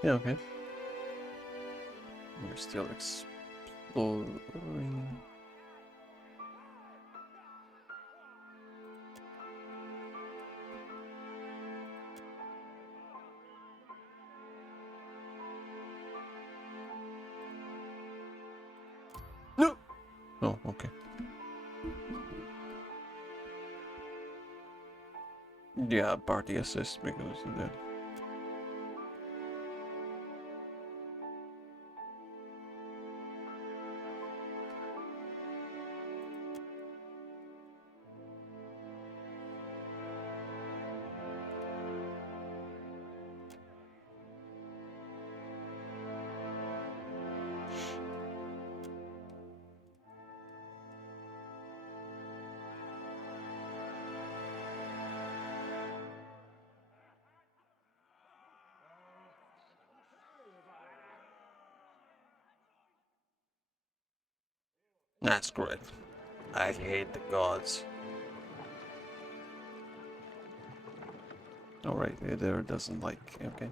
Yeah, okay. We're still exploring. No! Oh, okay. Yeah, party assist because of that. That's great. I hate the gods. Alright, there doesn't like. Okay.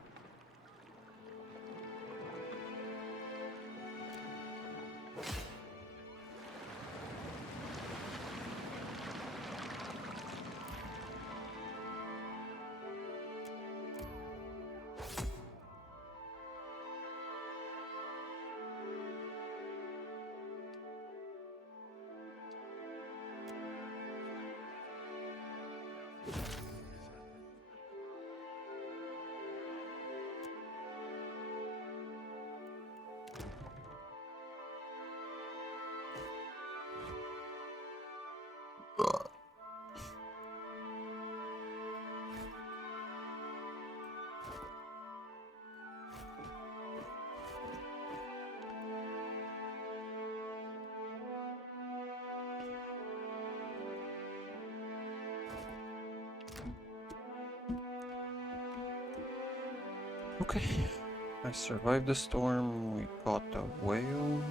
Okay. I survived the storm. We caught a whale.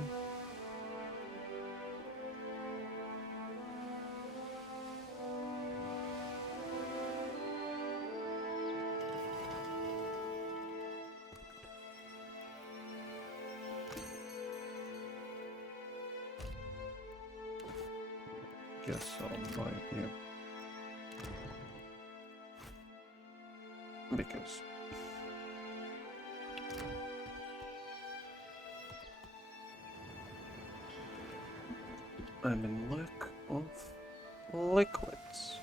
Guess I'll buy you. Because I'm in lack of liquids.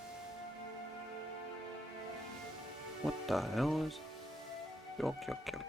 What the hell is... Okay, okay, okay.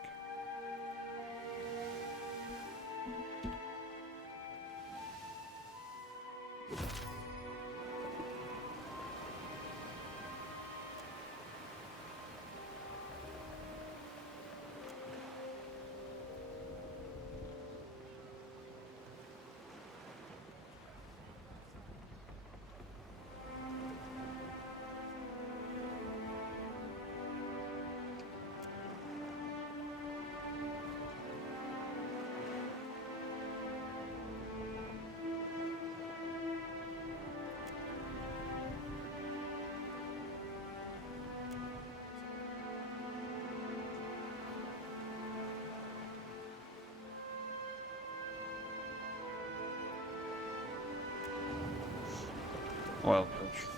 Well,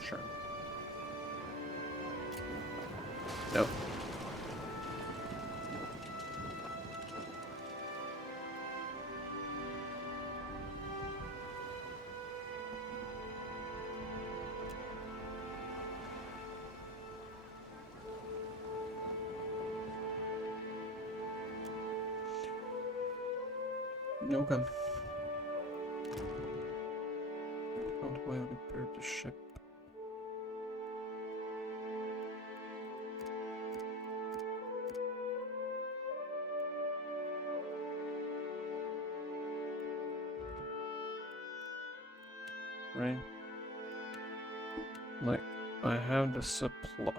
sure. Nope. Okay. How do I repair the ship? Right? Like, I have the supplies.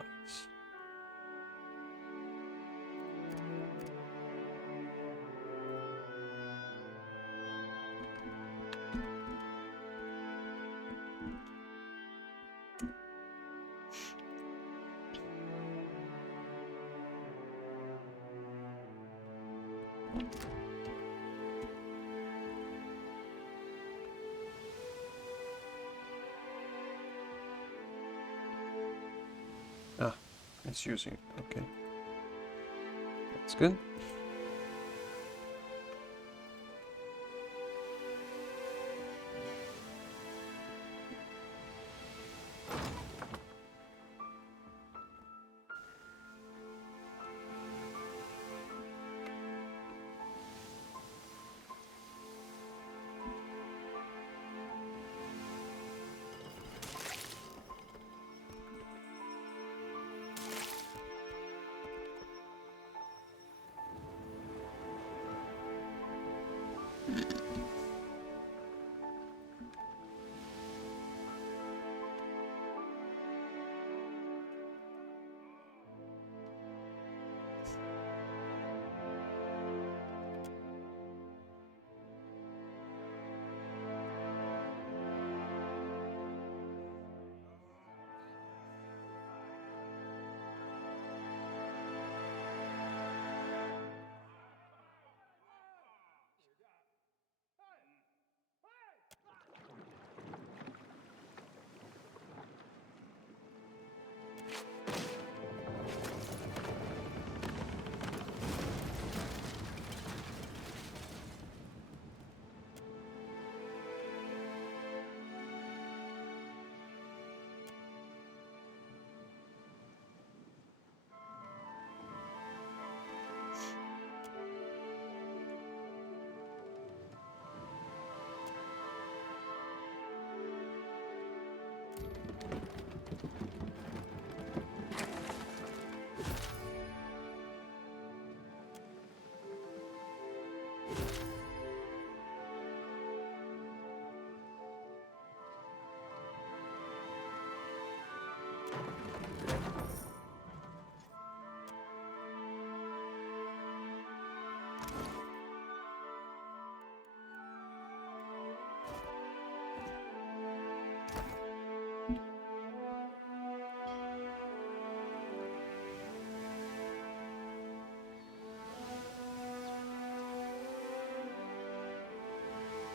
Ah, it's using it. Okay. That's good.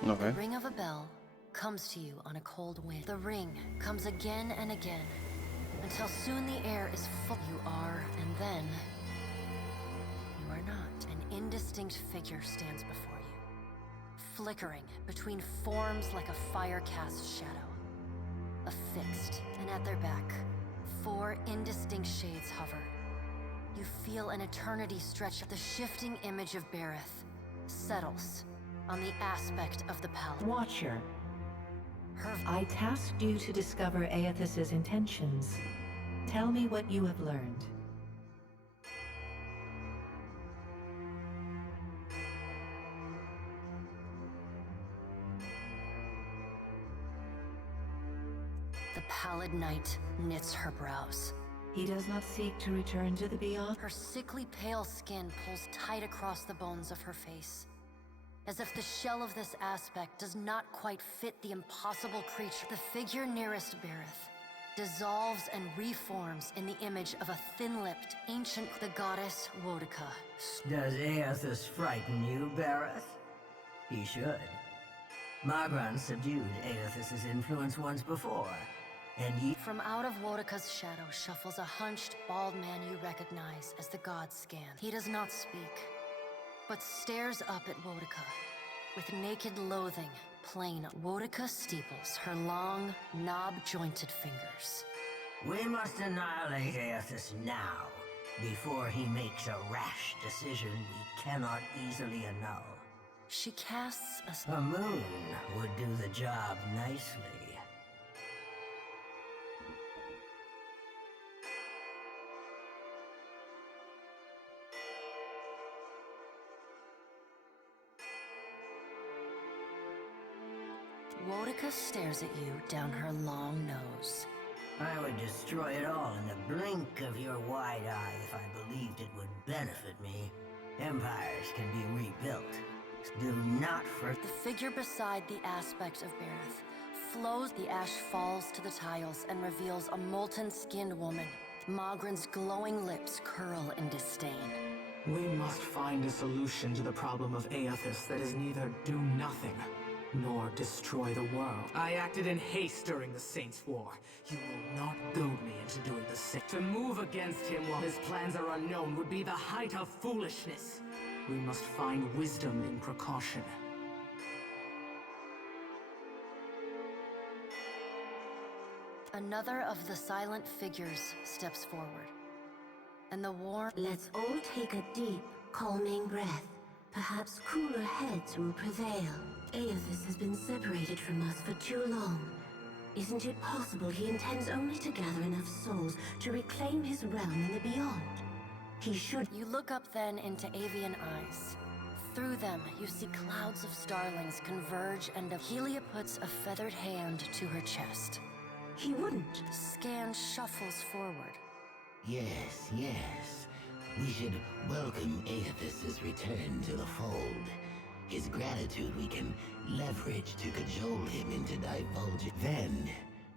Okay. The ring of a bell comes to you on a cold wind. The ring comes again and again, until soon the air is full. You are, and then you are not. An indistinct figure stands before you, flickering between forms like a fire-cast shadow. Affixed, and at their back, 4 indistinct shades hover. You feel an eternity stretch. The shifting image of Berith settles on the aspect of the palace. Watcher, I tasked you to discover Eothas's intentions. Tell me what you have learned. The pallid night knits her brows. He does not seek to return to the beyond? Her sickly pale skin pulls tight across the bones of her face, as if the shell of this aspect does not quite fit the impossible creature. The figure nearest Berith dissolves and reforms in the image of a thin-lipped, ancient, the goddess Wodica. Does Eothas frighten you, Berith? He should. Magran subdued Eothas's influence once before, and he... From out of Wodica's shadow shuffles a hunched, bald man you recognize as the god Scan. He does not speak, but stares up at Wodica with naked loathing. Plain Wodica steeples her long, knob-jointed fingers. We must annihilate Eothas now, before he makes a rash decision we cannot easily annul. She casts a... A moon would do the job nicely. Wodica stares at you down her long nose. I would destroy it all in the blink of your wide eye if I believed it would benefit me. Empires can be rebuilt. Do not forget. The figure beside the aspect of Berith flows. The ash falls to the tiles and reveals a molten-skinned woman. Magran's glowing lips curl in disdain. We must find a solution to the problem of Eothas that is neither do nothing, nor destroy the world. I acted in haste during the Saints' War. You will not goad me into doing the same. To move against him while his plans are unknown would be the height of foolishness. We must find wisdom in precaution. Another of the silent figures steps forward. And the warm... Let's all take a deep, calming breath. Perhaps cooler heads will prevail. Eothas has been separated from us for too long. Isn't it possible he intends only to gather enough souls to reclaim his realm in the beyond? He should... You look up then into avian eyes. Through them, you see clouds of starlings converge, and Helia puts a feathered hand to her chest. He wouldn't. Scan shuffles forward. Yes, yes. We should welcome Eothas' return to the fold. His gratitude we can leverage to cajole him into divulging. Then,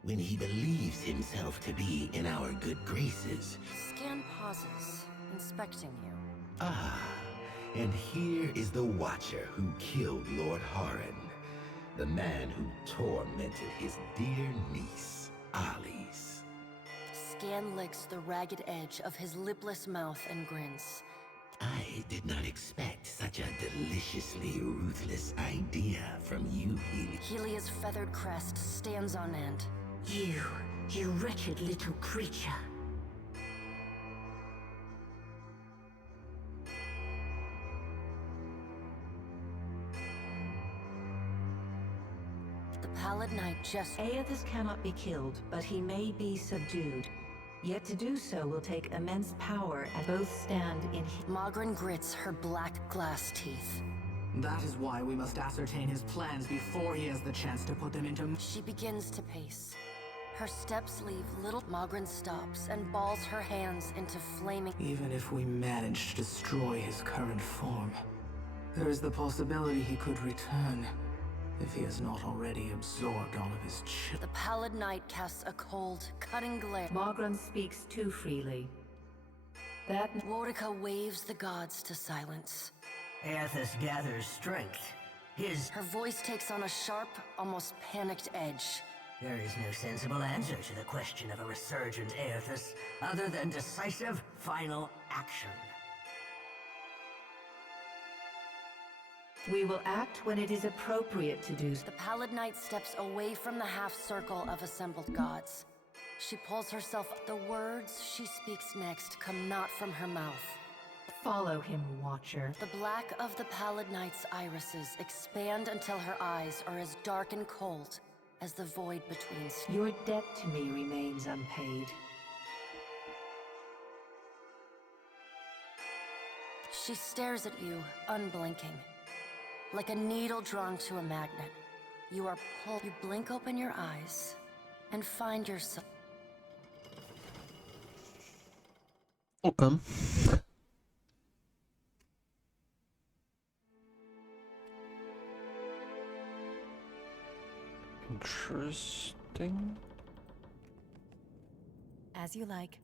when he believes himself to be in our good graces... Scan pauses, inspecting you. Ah, and here is the Watcher who killed Lord Haran. The man who tormented his dear niece, Alice. Scan licks the ragged edge of his lipless mouth and grins. I did not expect such a deliciously ruthless idea from you, Helia. Helia's feathered crest stands on end. You wretched little creature. The pallid knight just... Eothas cannot be killed, but he may be subdued. Yet to do so will take immense power, and both stand in... Magrin grits her black glass teeth. That is why we must ascertain his plans before he has the chance to put them into... She begins to pace. Her steps leave little... Magrin stops and balls her hands into flaming... Even if we manage to destroy his current form, there is the possibility he could return, if he has not already absorbed all of his chill. The pallid knight casts a cold, cutting glare. Magron speaks too freely. That... Worika waves the gods to silence. Eothas gathers strength. Her voice takes on a sharp, almost panicked edge. There is no sensible answer to the question of a resurgent Eothas, other than decisive, final action. We will act when it is appropriate to do so. The pallid knight steps away from the half-circle of assembled gods. She pulls herself up. The words she speaks next come not from her mouth. Follow him, Watcher. The black of the pallid knight's irises expand until her eyes are as dark and cold as the void between... Your debt to me remains unpaid. She stares at you, unblinking. Like a needle drawn to a magnet. You are pulled. You blink open your eyes and find yourself... Okay. Interesting. As you like.